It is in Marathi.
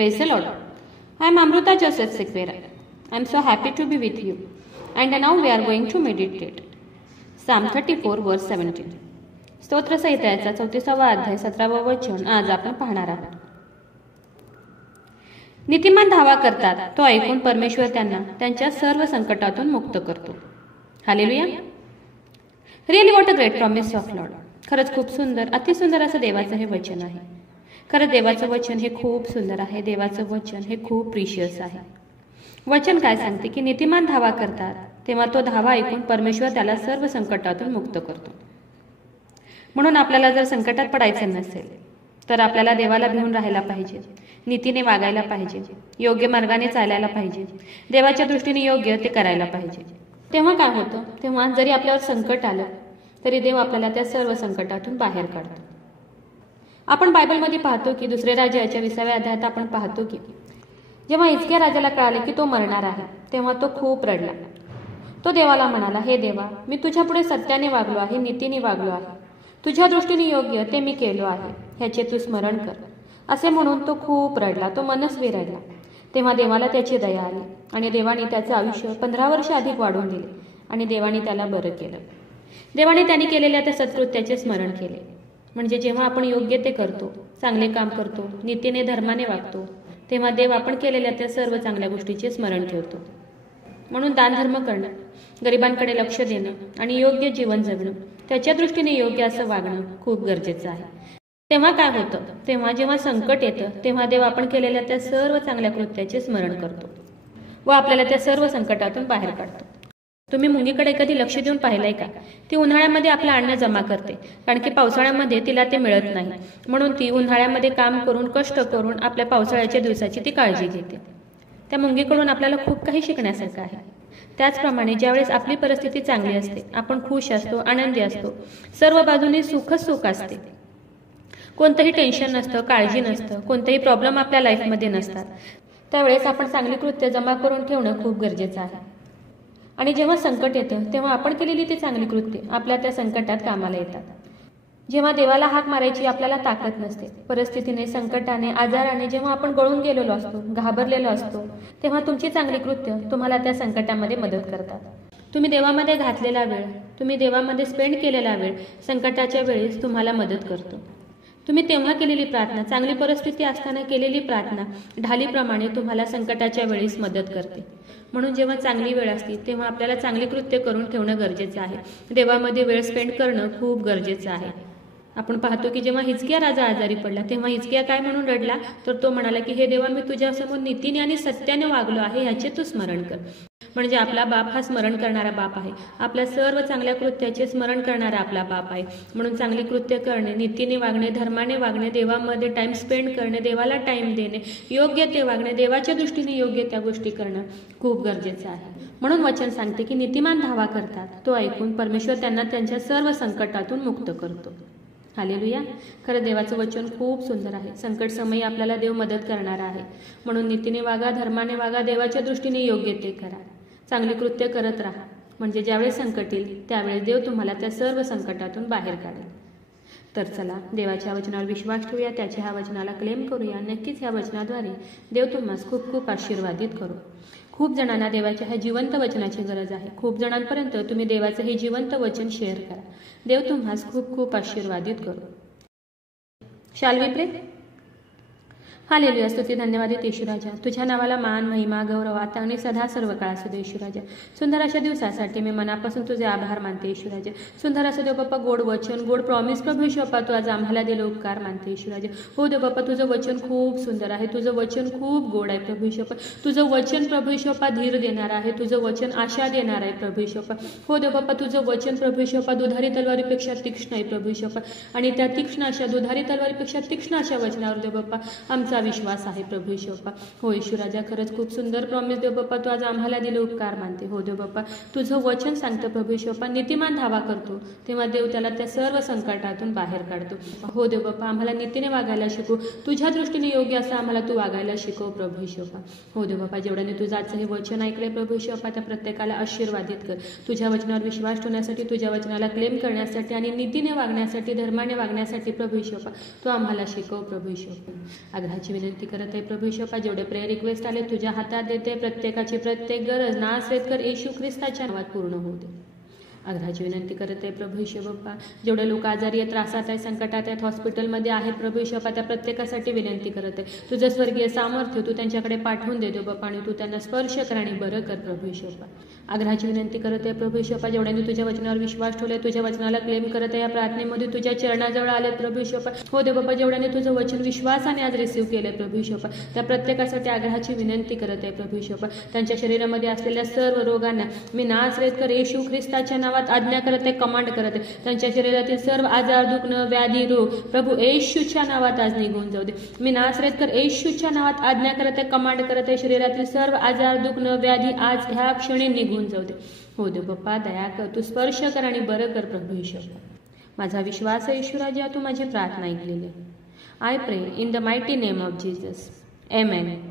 Praise the Lord. I am Amruta Joseph Sikvera. I am so happy to be with you. And now we are going to meditate. Psalm 34 verse 17. स्तोत्र संहितेचा 34वा अध्याय 17वा वचन आज आपण पाहणार आहोत. नीतिमान धावा करतात, तो ऐकून परमेश्वर त्यांना त्यांच्या सर्व संकटातून मुक्त करतो. Hallelujah. Really what a great promise of Lord. खरंच खूप सुंदर, अतिसुंदर असं देवाचं हे वचन आहे. खरं देवाचं वचन हे खूप सुंदर आहे. देवाचं वचन हे खूप प्रिशियस आहे. वचन काय सांगते की नीतिमान धावा करतात तेव्हा तो धावा ऐकून परमेश्वर त्याला सर्व संकटातून मुक्त करतो. म्हणून आपल्याला जर संकटात पडायचं नसेल तर आपल्याला देवाला भिवून राहायला पाहिजे, नीतीने वागायला पाहिजे, योग्य मार्गाने चालायला पाहिजे, देवाच्या दृष्टीने योग्य ते करायला पाहिजे. तेव्हा काय होतं, तेव्हा जरी आपल्यावर संकट आलं तरी देव आपल्याला त्या सर्व संकटातून बाहेर काढतो. आपण बायबलमध्ये पाहतो की दुसरे राजा याच्या 20व्या अध्यायात आपण पाहतो की जेव्हा हिजकिया राजाला कळाले की तो मरणार आहे तेव्हा तो खूप रडला. तो देवाला म्हणाला, हे देवा, मी तुझ्या पुढे सत्याने वागलो आहे, नीतीने वागलो आहे, तुझ्या दृष्टीने योग्य ते मी केलो आहे, ह्याचे तू स्मरण कर. असे म्हणून तो खूप रडला, तो मनस्वी रडला. तेव्हा देवाला त्याची दया आली आणि देवाने त्याचं आयुष्य 15 वर्ष अधिक वाढवून दिले आणि देवाने त्याला बरं केलं. देवाने त्याने केलेल्या त्या सत्कृत्याचे स्मरण केले. म्हणजे जेव्हा आपण योग्य ते करतो, चांगले काम करतो, नीतीने धर्माने वागतो, तेव्हा देव आपण केलेल्या त्या सर्व चांगल्या गोष्टीचे स्मरण ठेवतो. म्हणून दानधर्म करणं, गरिबांकडे लक्ष देणं आणि योग्य जीवन जगणं, त्याच्या दृष्टीने योग्य असं वागणं खूप गरजेचं आहे. तेव्हा काय होतं, तेव्हा जेव्हा संकट येतं तेव्हा देव आपण केलेल्या त्या सर्व चांगल्या कृत्याचे स्मरण करतो व आपल्याला त्या सर्व संकटातून बाहेर काढतो. तुम्ही मुंगीकडे कधी लक्ष देऊन पाहिलंय का? ती उन्हाळ्यामध्ये आपलं अन्न जमा करते, कारण की पावसाळ्यामध्ये तिला ते मिळत नाही. म्हणून ती उन्हाळ्यामध्ये काम करून, कष्ट करून आपल्या पावसाळ्याच्या दिवसाची ती काळजी घेते. त्या मुंगीकडून आपल्याला खूप काही शिकण्यासारखं आहे. त्याचप्रमाणे ज्यावेळेस आपली परिस्थिती चांगली असते, आपण खुश असतो, आनंदी असतो, सर्व बाजूने सुखच सुख असते, कोणतंही टेन्शन नसतं, काळजी नसतं, कोणतेही प्रॉब्लेम आपल्या लाईफमध्ये नसतात, त्यावेळेस आपण चांगली कृत्य जमा करून ठेवणं खूप गरजेचं आहे. आणि जेव्हा संकट येतं तेव्हा आपण केलेली ती चांगली कृत्य आपल्या त्या संकटात कामाला येतात. जेव्हा देवाला हाक मारायची आपल्याला ताकद नसते, परिस्थितीने, संकटाने, आजाराने जेव्हा आपण गळून गेलेलो असतो, घाबरलेलो असतो, तेव्हा तुमची चांगली कृत्य तुम्हाला त्या संकटामध्ये मदत करतात. तुम्ही देवामध्ये घातलेला वेळ, तुम्ही देवामध्ये स्पेंड केलेला वेळ संकटाच्या वेळेस तुम्हाला मदत करतो. तुम्ही तेव्हा केलेली प्रार्थना, चांगली परिस्थिती असताना केलेली प्रार्थना ढालीप्रमाणे तुम्हाला संकटाच्या वेळेस मदत करते. म्हणून जेव्हा चांगली वेळ असते तेव्हा आपल्याला चांगली कृत्य करून ठेवणं गरजेचं आहे. देवामध्ये वेळ स्पेंड करणं खूप गरजेचं आहे. आपण पाहतो की जेव्हा हिजकिया राजा आजारी पडला तेव्हा हिजकिया काय म्हणून रडला, तर तो म्हणाला की हे देवा, मी तुझ्यासमोर नीतीने आणि सत्याने वागलो आहे, ह्याचे तू स्मरण कर. म्हणजे आपला बाप हा स्मरण करणारा बाप आहे. आपल्या सर्व चांगल्या कृत्याचे स्मरण करणारा आपला बाप आहे. म्हणून चांगली कृत्य करणे, नीतीने वागणे, धर्माने वागणे, देवामध्ये टाइम स्पेंड करणे, देवाला टाइम देणे, योग्य ते वागणे, देवाच्या दृष्टीने योग्य त्या गोष्टी करणं खूप गरजेचं आहे. म्हणून वचन सांगते की नीतिमान धावा करतात, तो ऐकून परमेश्वर त्यांना त्यांच्या सर्व संकटातून मुक्त करतो. हालेलुया. खरं देवाचं वचन खूप सुंदर आहे. संकट समयी आपल्याला देव मदत करणार आहे. म्हणून नीतीने वागा, धर्माने वागा, देवाच्या दृष्टीने योग्य ते करा, चांगली कृत्य करत राहा. म्हणजे ज्यावेळेस संकट येईल त्यावेळेस देव तुम्हाला त्या सर्व संकटातून बाहेर काढेल. तर चला देवाच्या वचनावर विश्वास ठेवूया, त्याच्या ह्या वचनाला क्लेम करूया. नक्कीच ह्या वचनाद्वारे देव तुम्हाला खूप खूप आशीर्वादित करू. खूप जणांना देवाच्या ह्या जिवंत वचनाची गरज आहे. खूप जणांपर्यंत तुम्ही देवाचं हे जिवंत वचन शेअर करा. देव तुम्हाला खूप खूप आशीर्वादित करू. शाल वी प्रे? हालेलुया. स्तुती धन्यवाद येशू राजा. तुझ्या नावाला मान, महिमा, गौरव आता आणि सदा सर्व काळ असू दे येशू राजा. सुंदर अशा दिवसासाठी मी मनापासून तुझे आभार मानते येशू राजा. सुंदर असं देव बाप्पा गोड वचन, गोड प्रॉमिस प्रभू येशू बाप्पा तू आज आम्हाला दिलं उपकार मानते येशू राजा. हो देव बाप्पा, तुझं वचन खूप सुंदर आहे, तुझं वचन खूप गोड आहे प्रभू येशू बाप्पा. तुझं वचन प्रभू येशू बाप्पा धीर देणार आहे, तुझं वचन आशा देणार आहे प्रभू येशू बाप्पा. हो देव बाप्पा, तुझं वचन प्रभू येशू बाप्पा दुधारी तलवारीपेक्षा तीक्ष्ण आहे प्रभू येशू बाप्पा. आणि त्या तीक्ष्ण अशा दुधारी तलवारीपेक्षा तीक्ष्ण अशा वचनावर देव बाप्पा आमचा विश्वास आहे प्रभू येशू बाप्पा. हो येशू राजा, खरंच खूप सुंदर प्रॉमिस देव बाप्पा तू आज आम्हाला दिले उपकार मानते. हो देव बाप्पा, तुझं वचन सांगतं प्रभू येशू बाप्पा नीतिमान धावा करतो तेव्हा देव त्याला त्या सर्व संकटातून बाहेर काढतो. हो देव बाप्पा, आम्हाला नीतीने वागायला शिकव, तुझ्या दृष्टीने योग्य असं आम्हाला तू वागायला शिकव प्रभू येशू बाप्पा. हो देव बाप्पा, जेवढ्याने तुझं आजचं हे वचन ऐकलंय प्रभू येशू बाप्पा त्या प्रत्येकाला आशीर्वादित कर. तुझ्या वचनावर विश्वास ठेवण्यासाठी, तुझ्या वचनाला क्लेम करण्यासाठी आणि नीतीने वागण्यासाठी, धर्माने वागण्यासाठी प्रभू येशू बाप्पा तू आम्हाला शिकव प्रभू येशू बाप्पा. आग्रहाची आग्रहाची विनंती करत आहे प्रभू येशू बाप्पा, जेवढे प्रेयर रिक्वेस्ट आले तुझ्या हातात देते, प्रत्येकाची प्रत्येक गरज नासरेतकर येशू ख्रिस्ताच्या नावात पूर्ण होऊ दे. आग्रहाची विनंती करत आहे प्रभू येशू बाप्पा, जेवढे लोक आजारी आहेत, त्रासात आहेत, संकटात आहेत, हॉस्पिटलमध्ये आहेत प्रभू येशू बाप्पा, त्या प्रत्येकासाठी विनंती करत आहे. तुझं स्वर्गीय सामर्थ्य तू त्यांच्याकडे पाठवून देतो बाप्पा आणि तू त्यांना स्पर्श कर आणि बरं कर प्रभू येशू बाप्पा. आग्रहाची विनंती करत आहे प्रभू येशू बाप्पा, जेवढ्यांनी तुझ्या वचनावर विश्वास ठेवलाय, तुझ्या वचनाला क्लेम करत आहे, या प्रार्थनेमध्ये तुझ्या चरणाजवळ आले प्रभू येशू बाप्पा. हो दे बाप्पा, जेवढ्यांनी तुझं वचन विश्वासाने आज रिसीव्ह केलंय प्रभू येशू बाप्पा, त्या प्रत्येकासाठी आग्रहाची विनंती करत आहे प्रभू येशू बाप्पा. त्यांच्या शरीरामध्ये असलेल्या सर्व रोगांना मी नासरेतकर येशू ख्रिस्ताच्या नावात आज्ञा करत आहे, कमांड करत आहे. त्यांच्या शरीरातील सर्व आजार, दुखणं, व्याधी, रोग प्रभू येशूच्या नावात आज निघून जाऊ दे. मी नासरेतकर येशूच्या नावात आज्ञा करत आहे, कमांड करत आहे. शरीरातील सर्व आजार, दुखणं, व्याधी आज ह्या क्षणी निघून जाऊ दे. हो दे बाप्पा, दया कर, तू स्पर्श कर आणि बरं कर प्रभू येशू. माझा विश्वास आहे येशू राजा, तू माझी प्रार्थना ऐकलेली. आय प्रे in the mighty name of Jesus. Amen.